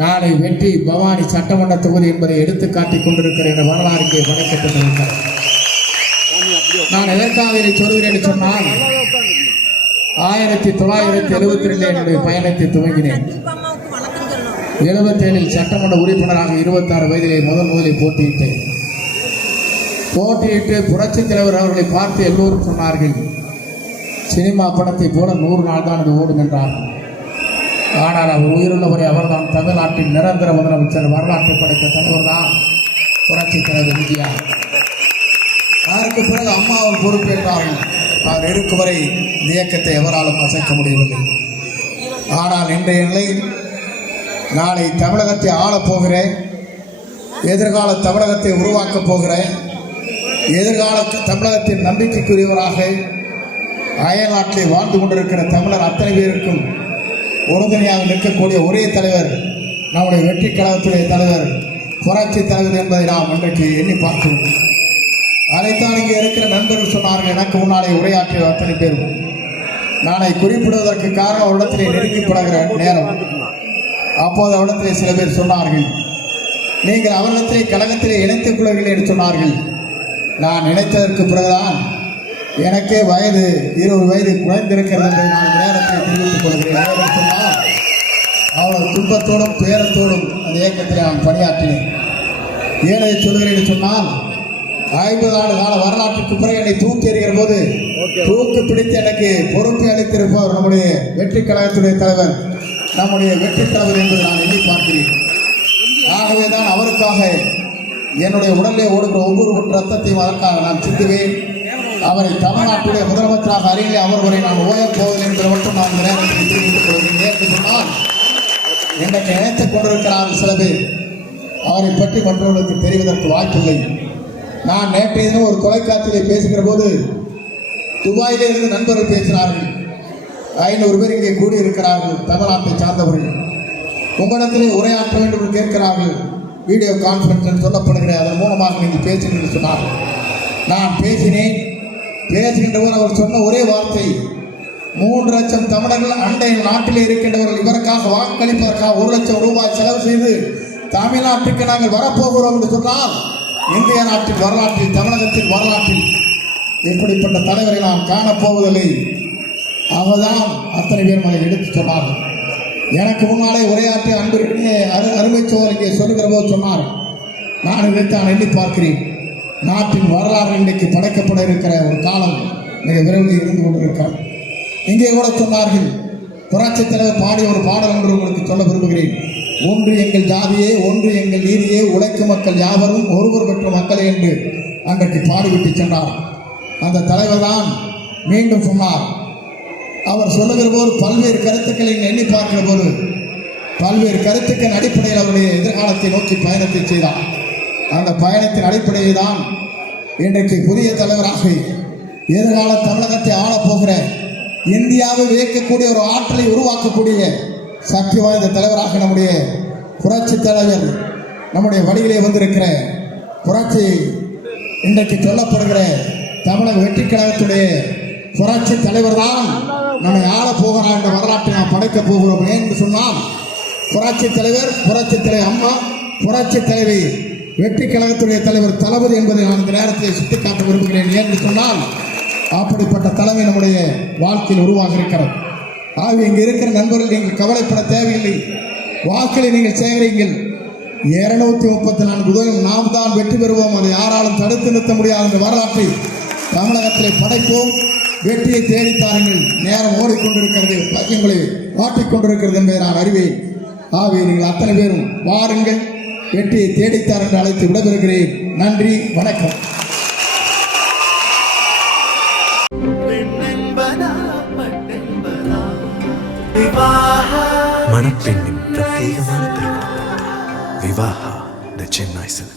நாளை வெற்றி பவானி சட்டமன்ற தொகுதி என்பதை எடுத்து காட்டிக் கொண்டிருக்கிற இந்த வரலாறுக்கு படைக்கப்பட்டிருக்கிறார். நான் எதற்காக இதை சொல்கிறேன் என்று சொன்னால் 1972 என்னுடைய பயணத்தை துவங்கினேன். 77 சட்டமன்ற உறுப்பினராக 26 வயதிலே முதலில் போட்டியிட்டு புரட்சித் தலைவர் அவர்களை பார்த்து எல்லோரும் சொன்னார்கள், சினிமா படத்தை போல 100 நாள் தான் அது ஓடும் என்றார்கள். ஆனால் அவர் உயிருள்ளவரை அவர்தான் தமிழ்நாட்டின் நிரந்தர முதலமைச்சர், வரலாற்றை படைத்த தலைவர் தான் புரட்சித் தலைவர் எம்ஜிஆர். அதற்கு பிறகு அம்மா அவர் பொறுப்பேற்றார்கள். அவர் இருக்கும் வரை இந்த இயக்கத்தை எவராலும் அசைக்க முடியவில்லை. ஆனால் இன்றைய நிலையில் நாளை தமிழகத்தை ஆளப்போகிறேன், எதிர்கால தமிழகத்தை உருவாக்கப் போகிறேன், எதிர்கால தமிழகத்தின் நம்பிக்கைக்குரியவராக அயல்நாட்டிலே வாழ்ந்து கொண்டிருக்கிற தமிழர் அத்தனை பேருக்கும் உறுதுணையாக நிற்கக்கூடிய ஒரே தலைவர் நம்முடைய வெற்றி கழகத்துடைய தலைவர் புரட்சி தலைவர் என்பதை நாம் இன்றைக்கு எண்ணி பார்க்கிறோம். அதைத்தான் இங்கே இருக்கிற நண்பர்கள் சொன்னார்கள். எனக்கு முன்னாலே உரையாற்றிய அத்தனை பேரும் நாளை குறிப்பிடுவதற்கு காரணம் அவரிடத்திலே நெருங்கிப்படுகிற நேரம். அப்போது அவரிடத்திலே சில பேர் சொன்னார்கள், நீங்கள் அவரிடத்திலே கழகத்திலே இணைத்துக் கொள்வீர்கள் என்று சொன்னார்கள். நான் நினைத்ததற்கு பிறகுதான் எனக்கே வயது 20 வயது குறைந்திருக்கிறது என்பதை நான் நேரத்தை தெரிவித்துக் கொள்கிறேன். சொன்னால் அவ்வளவு துன்பத்தோடும் துயரத்தோடும் அந்த இயக்கத்தில் நான் பணியாற்றினேன். ஏழை சொல்கிறேன் சொன்னால் 50 ஆண்டு கால வரலாற்றுக்கு பிறகு என்னை தூக்கி எறிகிற போது தூக்கு பிடித்து எனக்கு பொறுப்பை அளித்திருப்பவர் நம்முடைய வெற்றி கழகத்துடைய தலைவர், நம்முடைய வெற்றி தலைவர் என்பதை நான் எண்ணி பார்க்கிறேன். ஆகவேதான் அவருக்காக என்னுடைய உடலிலே ஓடுகிற ஒவ்வொரு ரத்தத்தையும் அதற்காக நான் சிந்துவேன். அவரை தமிழ்நாட்டுடைய முதலமைச்சராக அறிவிலே அவர்களை நான் ஓயப்போவதில்லை என்பதை மட்டும் நான் நேரத்தில் தெரிவித்துக் கொள்கிறேன். என்று சொன்னால் இன்றைக்கு நினைத்துக் கொண்டிருக்கிறார்கள் சில பேர், அவரை பற்றி மற்றவர்களுக்கு தெரிவதற்கு வாய்ப்பில்லை. நான் நேற்றைய தினம் ஒரு தொலைக்காட்சியிலே பேசுகிற போது துபாயிலே இருந்து நண்பர்கள் பேசினார்கள். 500 பேர் இங்கே கூடியிருக்கிறார்கள், தமிழ்நாட்டை சார்ந்தவர்கள். உங்களிடத்திலே உரையாற்ற வேண்டும் என்று கேட்கிறார்கள். வீடியோ கான்ஃபரன்ஸ் சொல்லப்படுகிற அதன் மூலமாக நீங்கள் பேசுங்கள் என்று சொன்னார்கள். நான் பேசினேன். பேசுகின்ற போது அவர் சொன்ன ஒரே வார்த்தை, 3 லட்சம் தமிழர்கள் அண்டை நாட்டிலே இருக்கின்றவர்கள் இவருக்காக வாக்களிப்பதற்காக 1 லட்சம் ரூபாய் செலவு செய்து தமிழ்நாட்டுக்கு நாங்கள் வரப்போகிறோம் என்று சொன்னால், இந்திய நாட்டின் வரலாற்றில் தமிழகத்தின் வரலாற்றில் இப்படிப்பட்ட தலைவரை நாம் காணப்போவதில்லை. அவர்தான் அத்தனை பேரும் அதை எடுத்து சொன்னார்கள். எனக்கு முன்னாலே உரையாற்றிய அன்பிற்குரிய அருமை சோழர் இங்கே சொல்லுகிற போது சொன்னார், நான் இதைத்தான் எண்ணி பார்க்கிறேன். நாட்டின் வரலாறு இன்றைக்கு படைக்கப்பட இருக்கிற ஒரு காலம் மிக விரைவில் இருந்து கொண்டிருக்கிறார். இங்கே கூட சொன்னார்கள், புரட்சித் தலைவர் பாடிய ஒரு பாடல் என்று உங்களுக்கு சொல்ல விரும்புகிறேன். ஒன்று எங்கள் ஜாதியே, ஒன்று எங்கள் நீதியே, உழைக்கும் மக்கள் யாவரும் ஒருவர் பெற்ற மக்களே என்று அன்றைக்கு பாடிவிட்டு சென்றார். அந்த தலைவர் தான் மீண்டும் சொன்னார். அவர் சொல்லுகிற போது பல்வேறு கருத்துக்களை எண்ணி பார்க்கிற போது பல்வேறு கருத்துக்களின் அடிப்படையில் அவருடைய எதிர்காலத்தை நோக்கி பயணத்தை செய்தார். அந்த பயணத்தின் அடிப்படையில் தான் இன்றைக்கு புதிய தலைவராக எதிர்கால தமிழகத்தை ஆளப்போகிற, இந்தியாவை வியக்கக்கூடிய ஒரு ஆற்றலை உருவாக்கக்கூடிய சக்தி வாய்ந்த தலைவராக நம்முடைய புரட்சி தலைவர், நம்முடைய வழியிலே வந்திருக்கிற புரட்சி இன்றைக்கு சொல்லப்படுகிற தமிழக வெற்றி கழகத்துடைய புரட்சி தலைவர் தான் நம்மை ஆளப்போகிறார் என்ற வரலாற்றை நாம் படைக்கப் போகிறோம். என்று சொன்னால் புரட்சி தலைவர், புரட்சி தலைவர் அம்மா, புரட்சி தலைவி, வெற்றி கழகத்துடைய தலைவர் தளபதி என்பதை நான் இந்த நேரத்தில் சுட்டிக்காட்ட விரும்புகிறேன். என்று சொன்னால் அப்படிப்பட்ட தலைமை நம்முடைய வாழ்க்கையில் உருவாக இருக்கிறது. ஆகவே இங்கே இருக்கிற நண்பர்கள், நீங்கள் கவலைப்பட தேவையில்லை. வாக்களை நீங்கள் சேகரிங்கள். 234 உதயம் நாம் தான் வெற்றி பெறுவோம். அதை யாராலும் தடுத்து நிறுத்த முடியாத அந்த வரலாற்றை தமிழகத்திலே படைப்போம். வெற்றியை தேடித்தாருங்கள். நேரம் ஓடிக்கொண்டிருக்கிறது, பையங்களை மாட்டிக்கொண்டிருக்கிறது என்பதை நான் அறிவேன். ஆகவே நீங்கள் அத்தனை பேரும் வாருங்கள், வெற்றியை தேடித்தார் என்று அழைத்து விடைபெறுகிறேன். நன்றி, வணக்கம். மணப்பெண்ணின் பிரத்யேகமான திருமணம் விவாஹா தி சென்னை சில்க்ஸ்.